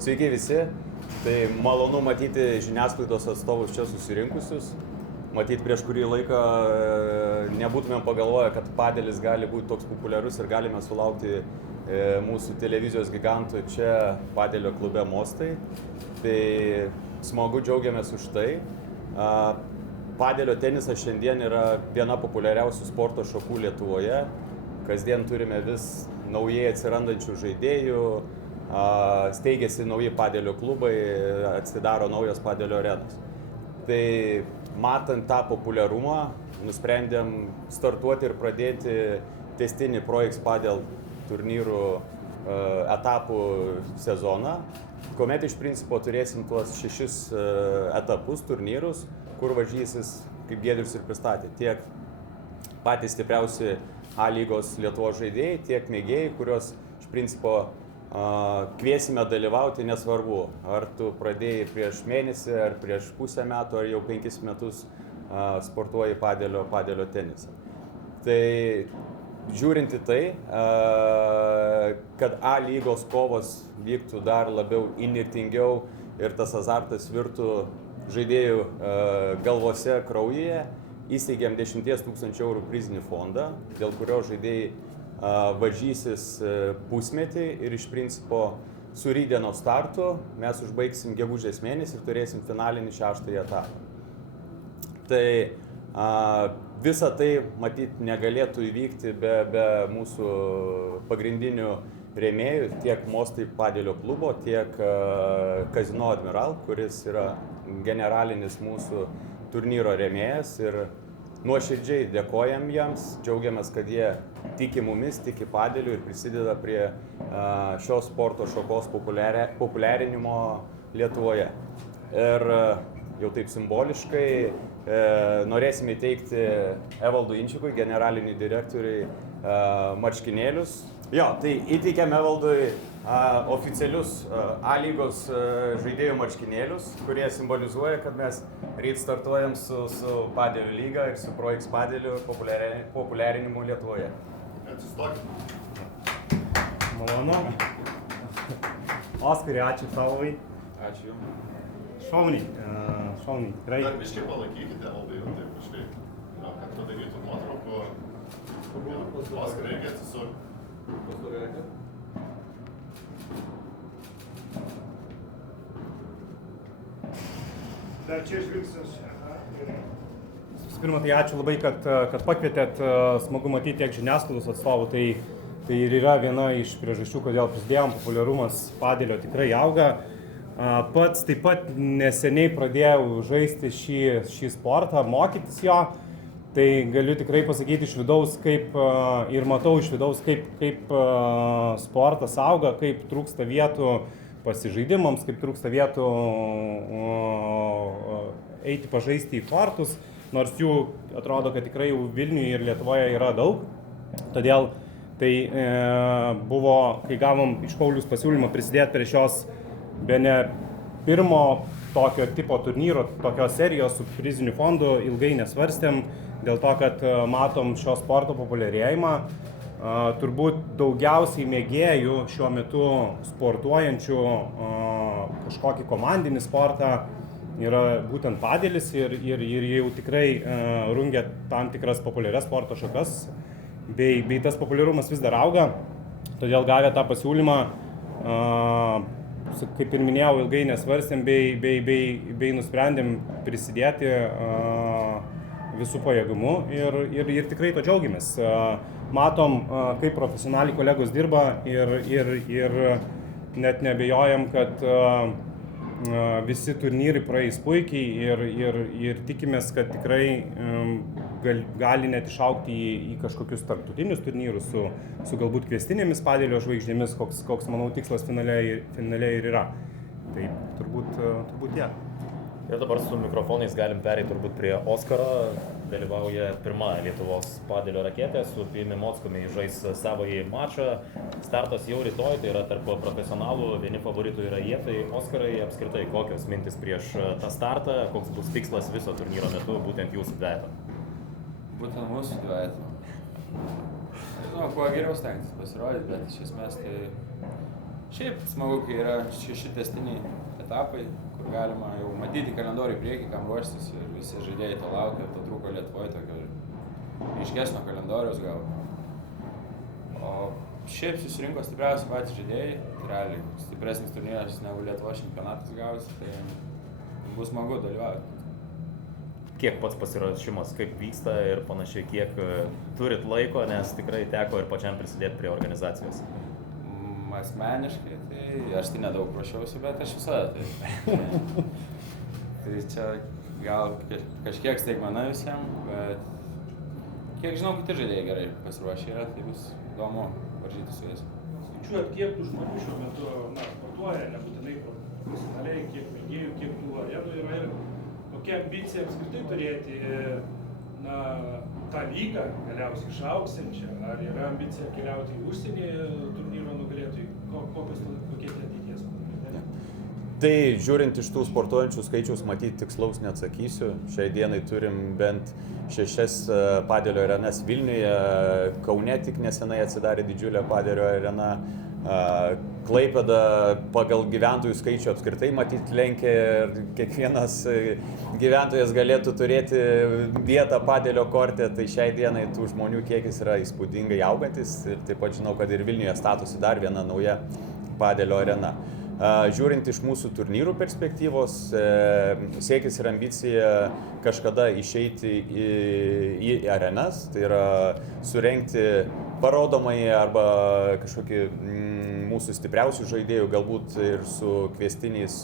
Sveiki visi, tai malonu matyti žiniasklaidos atstovus čia susirinkusius. Matyti prieš kurį laiką nebūtumėm pagalvoję, kad padelis gali būti toks populiarus ir galime sulaukti mūsų televizijos gigantų čia padelio klube Mostai. Tai smagu, džiaugiamės už tai. Padelio tenisas šiandien yra viena populiariausių sporto šakų Lietuvoje. Kasdien turime vis naujai atsirandančių žaidėjų, steigiasi nauji padelio klubai, atsidaro naujos padelio arenos. Tai matant tą populiarumą, nusprendėm startuoti ir pradėti testinį Pro X Padel turnyrų etapų sezoną, kuomet iš principo turėsim tuos 6 etapus turnyrus, kur varžysis, kaip Giedrius ir pristatė, tiek patys stipriausi A lygos Lietuvos žaidėjai, tiek mėgėjai, kurios iš principo kviesime dalyvauti, nesvarbu, ar tu pradėjai prieš mėnesį, ar prieš pusę metų, ar jau 5 metus sportuoji padelio tenisą. Tai žiūrint į tai, kad A lygos kovos vyktų dar labiau įnirtingiau ir tas azartas virtų žaidėjų galvose, kraujyje, įsteigėm 10 000 eurų prizinį fondą, dėl kurio žaidėjai varžysis pusmetį ir iš principo su rytdienos startu mes užbaigsim gegužės mėnesį ir turėsim finalinį 6 etapą. Tai visa tai matyt negalėtų įvykti be mūsų pagrindinių rėmėjų, tiek Mostai padelio klubo, tiek Kazino Admiral, kuris yra generalinis mūsų turnyro rėmėjas, ir nuoširdžiai dėkojam jiems, džiaugiamės, kad jie tiki mumis, tiki padeliu ir prisideda prie šios sporto šakos populiarinimo Lietuvoje. Ir jau taip simboliškai norėsime įteikti Evaldui Inčikui, generaliniui direktoriui, marškinėlius. Jo, tai įteikėm Evaldui oficialius A lygos žaidėjų marškinėlius, kurie simbolizuoja, kad mes ryt startuojam su padelio lyga ir su Pro X padeliu populiarinimu Lietuvoje. Atsistokit. Malonu. Oskarai, ačiū tavai. Ačiū jums. Šauniai, tikrai. Dar biškai palaikykite, Evaldai, jau taip biškai, kad padarytų nuotraukų. Oskarai irgi atsisuk. Dar čia žvilgsnis. Visų pirma, tai ačiū labai, kad pakvietėt, smagu matyti tiek žiniasklaidos atstovų, tai ir yra viena iš priežasčių, kodėl prisidėjom, populiarumas padelio tikrai auga. Pats taip pat neseniai pradėjau žaisti šį sportą, mokytis jo, tai galiu tikrai pasakyti iš vidaus, ir matau iš vidaus, kaip sportas auga, kaip trūksta vietų pasižaidimams, kaip trūksta vietų eiti pažaisti į kortus, nors jų atrodo, kad tikrai jau Vilniuje ir Lietuvoje yra daug. Todėl tai buvo, kai gavom iš Paulius pasiūlymą prisidėti prie šios bene pirmo tokio tipo turnyro, tokios serijos su priziniu fondu, ilgai nesvarstėm, dėl to, kad matom šio sporto populiarėjimą. Turbūt daugiausiai mėgėjų šiuo metu sportuojančių kažkokį komandinį sportą yra būtent padelis ir jau tikrai rungia tam tikras populiarias sporto šakas, bei tas populiarumas vis dar auga. Todėl gavę tą pasiūlymą, kaip ir minėjau, ilgai nesvarstėm bei nusprendėm prisidėti visų pajėgumu ir tikrai to džiaugiamės. Matom, kaip profesionaliai kolegos dirba ir net nebejojam, kad visi turnyrai praeis puikiai ir tikimės, kad tikrai gali net išaugti į kažkokius tarptautinius turnyrus su galbūt kviestinėmis padelio žvaigždėmis, koks manau tikslas finale ir yra. Tai turbūt tiek. Ir dabar su mikrofonais galim pereiti turbūt prie Oskaro. Dalyvauja pirma Lietuvos padelio raketė, su Pijumi Mockumi žais savąjį mačą. Startas jau rytoj, tai yra tarp profesionalų, vieni favoritų yra jie. Tai Oskarai, apskritai, kokios mintis prieš tą startą, koks bus tikslas viso turnyro metu, būtent jūsų dvejeto? Būtent mūsų dvejeto. Žinau, kuo geriau stengtis pasirodyti, bet iš esmės tai Šiaip smagu, kai yra 6 tęstiniai etapai, kur galima jau matyti kalendorių į priekį, kam ruoštis ir visi žaidėjai to laukia, to trūko Lietuvoje tokio aiškesnio kalendoriaus gal. O šiaip susirinko stipriausi patys žaidėjai, tai realiai stipresnis turnyras negu Lietuvos čempionatas gavosi, tai bus smagu dalyvauti. Kiek pats pasiruošimas, kaip vyksta ir panašiai, kiek turit laiko, nes tikrai teko ir pačiam prisidėti prie organizacijos. Asmeniškai, tai aš tai nedaug ruošiausi, bet aš visada tai čia gal kažkiek staigmena visiems, bet kiek žinau, kiti žaidėjai gerai pasiruošę yra, tai bus įdomu varžyti su jais. Skaičiuojat, kiek tų žmonių šiuo metu sportuoja, nebūtinai profesionaliai, kiek mėgėjų, kiek tų arenų yra ir kokia ambicija apskritai turėti tą lygą galiausiai išaugsiančią, ar yra ambicija keliauti į užsienį turnyro nugalėtojai, kokie tie ateities planai? Tai žiūrint iš tų sportuojančių skaičiaus, matyti tikslaus neatsakysiu. Šiai dienai turim bent 6 padelio arenas Vilniuje, Kaune tik nesenai atsidarė didžiulė padelio arena. Klaipėda pagal gyventojų skaičių apskritai matyti lenkia ir kiekvienas gyventojas galėtų turėti vietą padelio korte, tai šiai dienai tų žmonių kiekis yra įspūdingai augantis ir taip pat žinau, kad ir Vilniuje statosi dar viena nauja padelio arena. Žiūrint iš mūsų turnyrų perspektyvos, siekis ir ambicija kažkada išeiti į arenas, tai yra surengti parodomąjį arba kažkokį mūsų stipriausių žaidėjų, galbūt ir su kviestiniais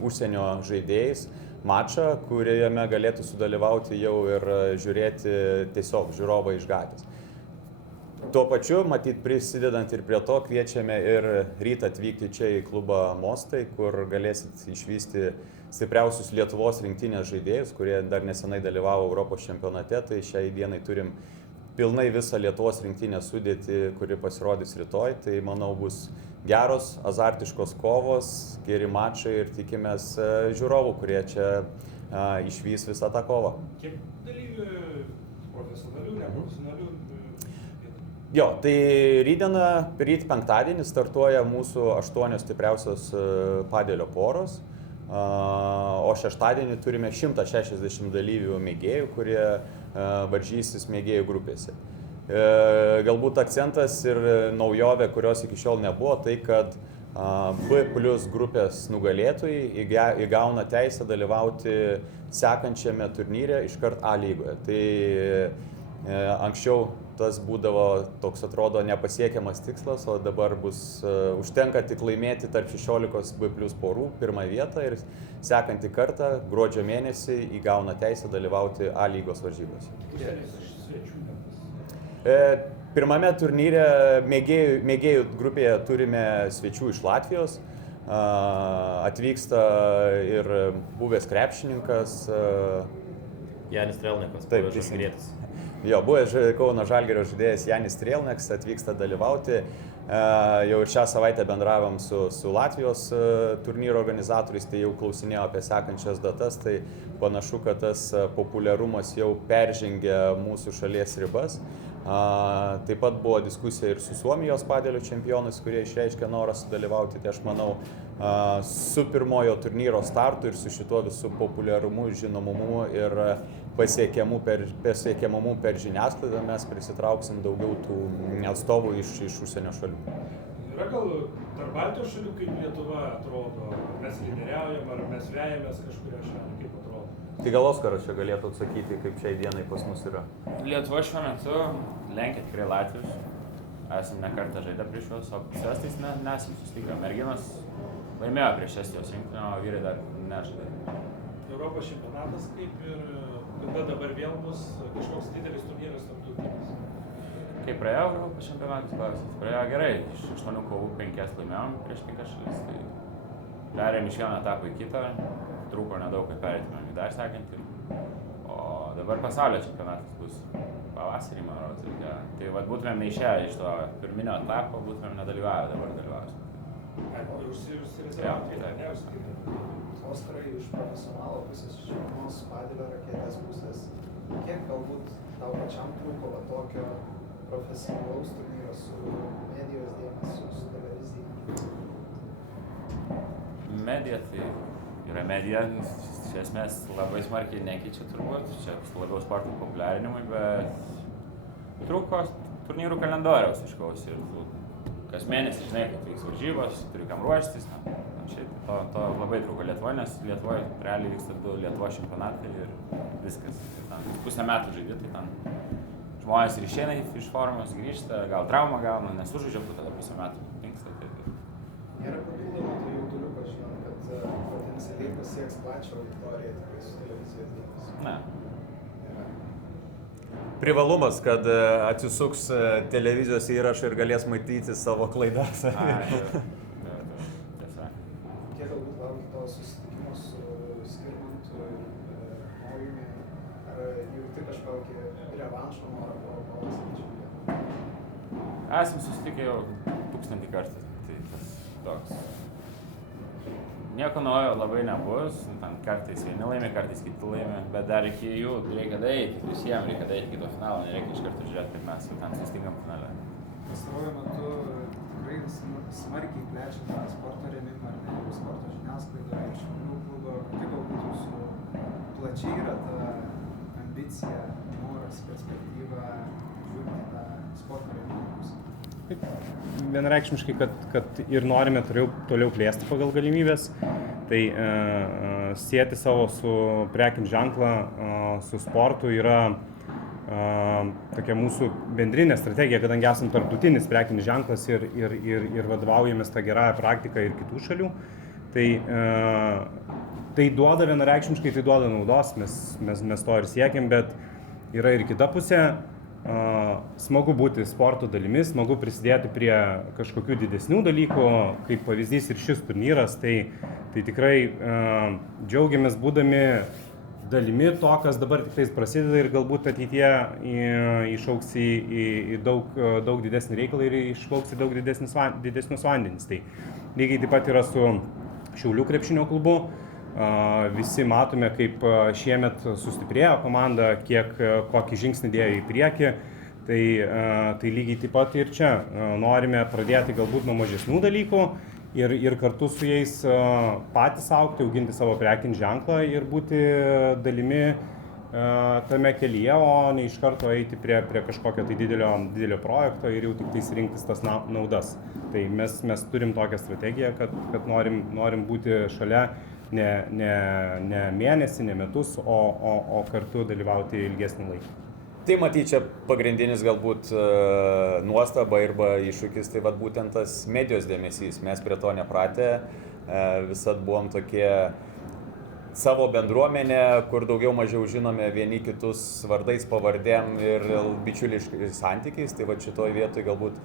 užsienio žaidėjais mačą, kuriame galėtų sudalyvauti jau ir žiūrėti tiesiog žiūrovą iš gatvės. Tuo pačiu, matyt, prisidedant ir prie to, kviečiame ir rytą atvykti čia į klubą Mostai, kur galėsit išvysti stipriausius Lietuvos rinktinės žaidėjus, kurie dar nesenai dalyvavo Europos čempionate, tai šiai dienai turim pilnai visą Lietuvos rinktinės sudėtį, kuri pasirodys rytoj, tai manau bus geros, azartiškos kovos, geri mačai ir tikimės žiūrovų, kurie čia išvys visą tą kovą. Kiek dalyvių profesionalių, neprofesionalių? Jo, tai ryt penktadienį startuoja mūsų 8 stipriausios padelio poros, o šeštadienį turime 160 dalyvių mėgėjų, kurie varžysis mėgėjų grupėse. Galbūt akcentas ir naujovė, kurios iki šiol nebuvo, tai kad B+ grupės nugalėtojai įgauna teisę dalyvauti sekančiame turnyre iškart A lygoje. Tai anksčiau tas būdavo toks, atrodo, nepasiekiamas tikslas, o dabar užtenka tik laimėti tarp 16 B+ porų pirmą vietą ir sekantį kartą gruodžio mėnesį įgauna teisę dalyvauti A lygos varžybose. Pirmame turnyre mėgėjų grupėje turime svečių iš Latvijos, atvyksta ir buvęs krepšininkas Janis Strelnikas, buvęs žalgirietis. Jo, buvęs Kauno Žalgirio žaidėjas Janis Strelnikas atvyksta dalyvauti. Jau ir šią savaitę bendravom su Latvijos turnyro organizatoriais, tai jau klausinėjo apie sekančias datas, tai panašu, kad tas populiarumas jau peržengia mūsų šalies ribas. Taip pat buvo diskusija ir su Suomijos padelio čempionais, kurie išreiškė norą sudalyvauti, tai aš manau, su pirmojo turnyro startu ir su šituo visų populiarumu, žinomumu ir pasiekiamumu per žiniasklaidą mes prisitrauksim daugiau tų atstovų iš užsienio šalių. Yra gal tarp Baltijos šalių, kaip Lietuva atrodo, mes lyderiaujam ar mes vejamės kažkurio šalį, kaip atrodo? Tai gal Oskaras čia galėtų atsakyti, kaip šiai dienai pas mus yra. Lietuva šiuo metu lenkia tikrai Latvijos. Esam ne kartą žaidę prieš juos, o su Estais nesam susitikę. Merginos laimėjo prieš Estijos rinktinę, o vyrai dar nežaidė. Europos čempionatas kaip ir kada dabar vėl bus kažkoks didelis turnyras tarptautinis? Kai praėjo Europos čempionatas, klausyt, praėjo gerai. Iš 8 kovų 5 laimėjom prieš 5 šalis. Tai perėjom iš vieno etapo į kitą, trūko nedaug, kad perėtumėm į dar sekantį. O dabar pasaulio čempionatas bus pavasarį, man rodos. Tai vat būtumėm neišėję iš to pirminio etapo, būtumėm nedalyvavę, dabar dalyvausim. Ir užsirezervauti, ne? Oskarai iš profesionalo pusės, iš vienos padelio raketės pusės, kiek galbūt tau pačiam trūko tokio profesionalaus turnyro su medijos dėmesiu, su televizija? Medija, tai yra medija, iš esmės labai smarkiai nekeičia turbūt, čia labiau sporto populiarinimui, bet trūko turnyrų kalendoriaus aiškaus ir kas mėnesį žinai, kad vyks varžybos, turi kam ruoštis. Šiaip to labai trūko Lietuvoje, nes Lietuvoje realiai vyksta 2 Lietuvos čempionatai ir viskas. Pusę metų žaidži, tai ten žmonės ir išeina iš formos, grįžta, gal traumą gauna, nesužaidžia, tada pusę metų dingsta. Nėra papildomų tų jaudulių, žinant, kad potencialiai pasieks plačią auditoriją tikrai su televizijos dėmesiu. Ne. Privalumas, kad atsisuks televizijos įrašą ir galės matyti savo klaidas. Tiesa. Kiek galbūt laukia to susitikimo su Skirmantu ir Naujumi, ar jauti kažkokį revanšo norą po pasaulio čempionų? Esam susitikę jau 1000 kartų, tai tas toks. Nieko naujo labai nebus, ten kartais vieni laimi, kartais kiti laimi, bet dar iki jų reikia daryti, visiems reikia daryti iki to finalo, nereikia iš karto žiūrėti, kaip mes ten susitinkam finale. Pastaruoju metu tikrai smarkiai plečia tą sporto rėmimą, ar ne, ir sporto žiniasklaidoje, ir Šiaulių klubo. Kokia galbūt jūsų plačiai yra ta ambicija, noras, perspektyva žiūrint tą sporto rėmimą pusę? Vienareikšmiškai, kad ir norime toliau plėsti pagal galimybės, tai sieti savo su prekinį ženklą, su sportu yra tokia mūsų bendrinė strategija, kadangi esame tarptautinis prekinis ženklas ir vadovaujamės tą gerąją praktiką ir kitų šalių. Tai duoda vienareikšmiškai, tai duoda naudos, mes to ir siekiam, bet yra ir kita pusė. Smagu būti sporto dalimi, smagu prisidėti prie kažkokių didesnių dalykų, kaip pavyzdys ir šis turnyras, tai tikrai džiaugiamės būdami dalimi to, kas dabar tik tais prasideda ir galbūt ateityje išaugs į daug didesnį reikalą ir išplauks į daug didesnius vandenis. Tai lygiai taip pat yra su Šiaulių krepšinio klubu. Visi matome, kaip šiemet sustiprėjo komanda, kokį žingsnį dėjo į priekį, tai lygiai taip pat ir čia norime pradėti galbūt nuo mažesnių dalykų ir kartu su jais patys augti, auginti savo prekinį ženklą ir būti dalimi tame kelyje, o ne iš karto eiti prie kažkokio tai didelio projekto ir jau tik tais rinktis tas naudas. Tai mes turim tokią strategiją, kad norim būti šalia ne mėnesį, ne metus, o kartu dalyvauti ilgesnį laiką. Tai matyt, čia pagrindinis galbūt nuostaba arba iššūkis, tai vat būtent tas medijos dėmesys. Mes prie to nepratę, visad buvom tokie savo bendruomenė, kur daugiau mažiau žinome vieni kitus vardais, pavardėm ir bičiuliškais santykiais. Tai vat šitoj vietoj galbūt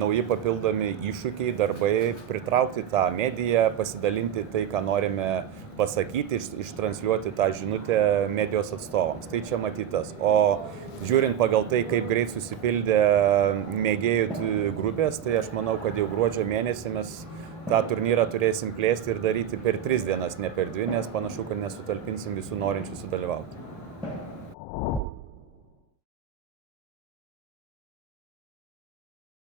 nauji papildomi iššūkiai, darbai, pritraukti tą mediją, pasidalinti tai, ką norime pasakyti, ištransliuoti tą žinutę medijos atstovams. Tai čia matytas. O žiūrint pagal tai, kaip greit susipildė mėgėjų grupės, tai aš manau, kad jau gruodžio mėnesį mes tą turnyrą turėsim plėsti ir daryti per 3 dienas, ne per 2, nes panašu, kad nesutalpinsim visų norinčių sudalyvauti.